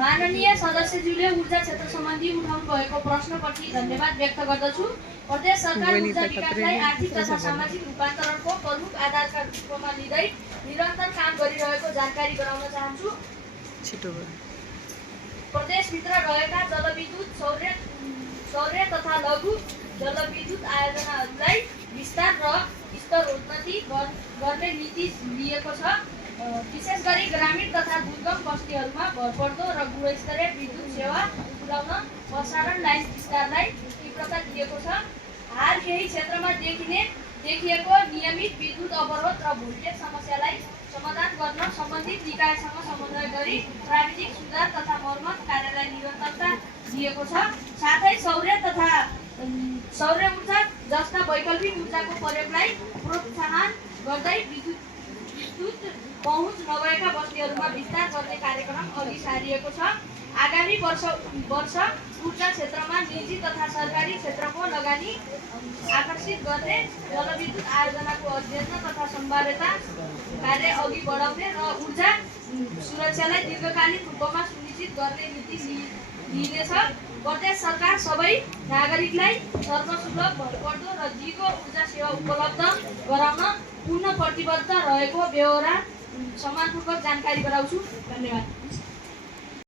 माननीय सदस्यज्यूले ऊर्जा क्षेत्र सम्बन्धी उठाउनु भएको प्रश्नप्रति धन्यवाद व्यक्त गर्दछु। प्रदेश सरकार ऊर्जा विकासलाई आर्थिक तथा सामाजिक रूपान्तरणको प्रमुख आधारका रूपमा लिँदै निरन्तर काम गरिरहेको जानकारी गराउन चाहन्छु। प्रदेशभित्र रहेका जलविद्युत, सौर्य तथा लघु जलविद्युत आयोजनाहरूलाई विस्तार र स्तरोन्नति गर्ने नीति लिएको छ। विशेष गरी ग्रामीण तथा दुर्गम बस्तीहरूमा भरपर्दो र गुणस्तरीय विद्युत सेवा पुर्याउन प्रसारण लाइन विस्तारलाई तीव्रता दिएको छ। हाल केही क्षेत्रमा देखिएको नियमित विद्युत अवरोध र भोल्टेज समस्यालाई समाधान गर्न सम्बन्धित निकायसँग समन्वय गरी प्राविधिक सुधार तथा मर्मत कार्यलाई निरन्तरता दिएको छ। साथै सौर्य ऊर्जा जस्ता वैकल्पिक ऊर्जाको प्रयोगलाई प्रोत्साहन गर्दै विद्युत पहुँच नभएका बस्तीहरूमा विस्तार गर्ने कार्यक्रम अघि सारिएको छ। आगामी वर्ष ऊर्जा क्षेत्रमा निजी तथा सरकारी क्षेत्रको लगानी आकर्षित गर्ने जलविद्युत आयोजनाको अध्ययन तथा सम्भाव्यता कार्य अघि बढाउने र ऊर्जा सुरक्षालाई दीर्घकालीन रूपमा सुनिश्चित गर्ने नीति लिइनेछ। प्रदेश सरकार सबै नागरिकलाई सर्वसुलभ, भरपर्दो र दिगो ऊर्जा सेवा उपलब्ध गराउन पूर्ण प्रतिबद्ध रहेको बेहोरा सम्मानपूर्वक जानकारी गराउँछु। धन्यवाद।